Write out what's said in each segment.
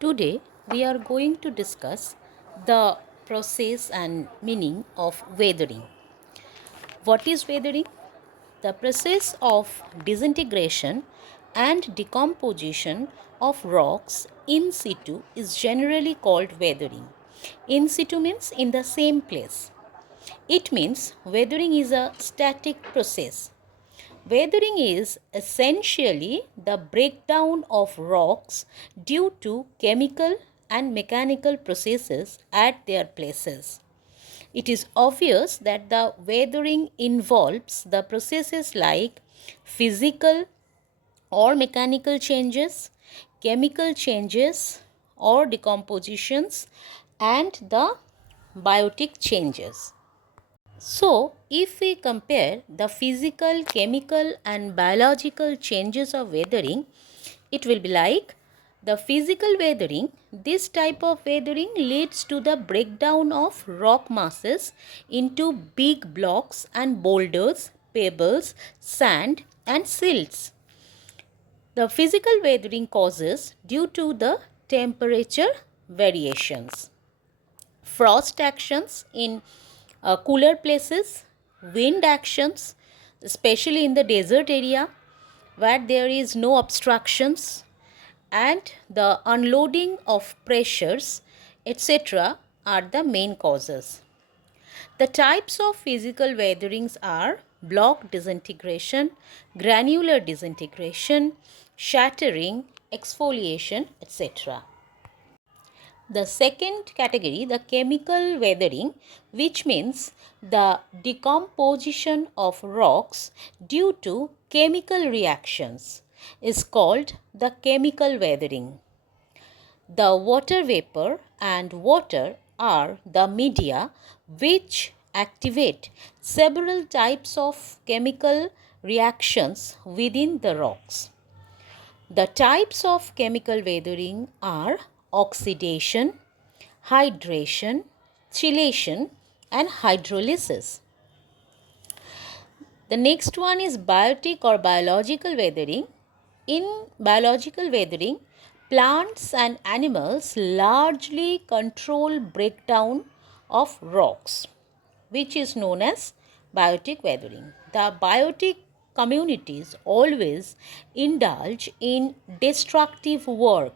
Today we are going to discuss the process and meaning of weathering. What is weathering? The process of disintegration and decomposition of rocks in situ is generally called weathering. In situ means in the same place. It means weathering is a static process. Weathering is essentially the breakdown of rocks due to chemical and mechanical processes at their places. It is obvious that the weathering involves the processes like physical or mechanical changes, chemical changes or decompositions, and the biotic changes. So, if we compare the physical, chemical, and biological changes of weathering, it will be like the physical weathering. This type of weathering leads to the breakdown of rock masses into big blocks and boulders, pebbles, sand, and silts. The physical weathering causes due to the temperature variations. Frost actions in cooler places, wind actions, especially in the desert area where there is no obstructions, and the unloading of pressures, etc., are the main causes. The types of physical weatherings are block disintegration, granular disintegration, shattering, exfoliation, etc. The second category, the chemical weathering, which means the decomposition of rocks due to chemical reactions, is called the chemical weathering. The water vapor and water are the media which activate several types of chemical reactions within the rocks. The types of chemical weathering are oxidation, hydration, chelation, and hydrolysis. The next one is biotic or biological weathering. In biological weathering, plants and animals largely control breakdown of rocks, which is known as biotic weathering. The biotic communities always indulge in destructive work.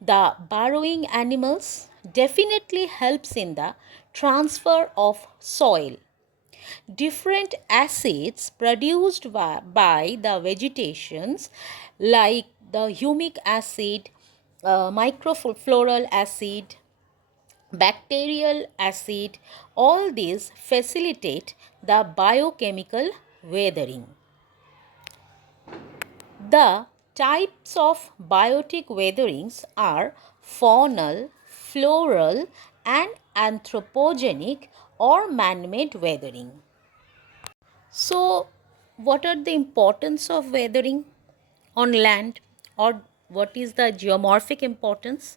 The burrowing animals definitely helps in the transfer of soil. Different acids produced by the vegetations like the humic acid, microfloral acid, bacterial acid, all these facilitate the biochemical weathering. The types of biotic weatherings are faunal, floral, and anthropogenic or man-made weathering. So, what are the importance of weathering on land, or what is the geomorphic importance?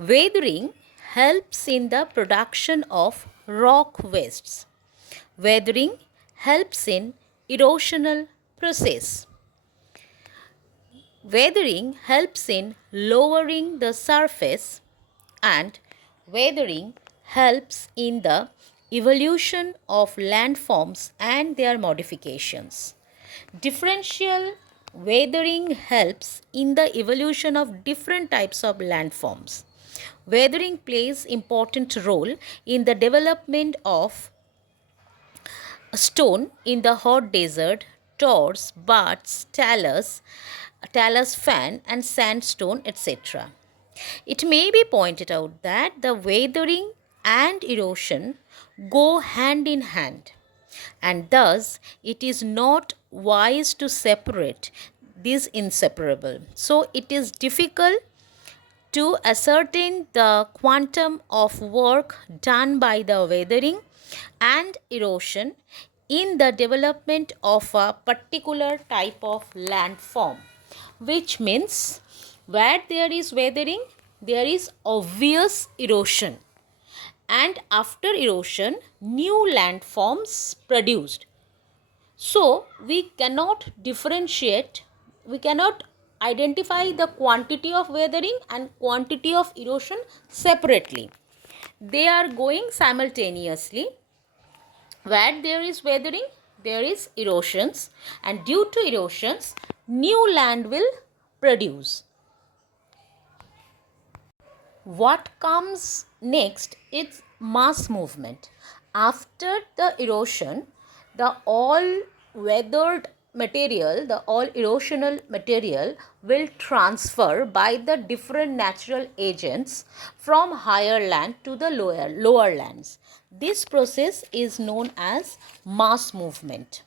Weathering helps in the production of rock wastes. Weathering helps in erosional process. Weathering helps in lowering the surface, and weathering helps in the evolution of landforms and their modifications. Differential weathering helps in the evolution of different types of landforms. Weathering plays important role in the development of stone in the hot desert, tors, barts, talus fan, and sandstone, etc. It may be pointed out that the weathering and erosion go hand in hand, and thus it is not wise to separate these inseparable. So, it is difficult to ascertain the quantum of work done by the weathering and erosion in the development of a particular type of landform, which means where there is weathering, there is obvious erosion, and after erosion, new landforms produced. So, we cannot differentiate, we cannot identify the quantity of weathering and quantity of erosion separately. They are going simultaneously. Where there is weathering, there is erosions, and due to erosions, new land will produce. What comes next is mass movement. After the erosion, the all weathered material, the all erosional material will transfer by the different natural agents from higher land to the lower lands. This process is known as mass movement.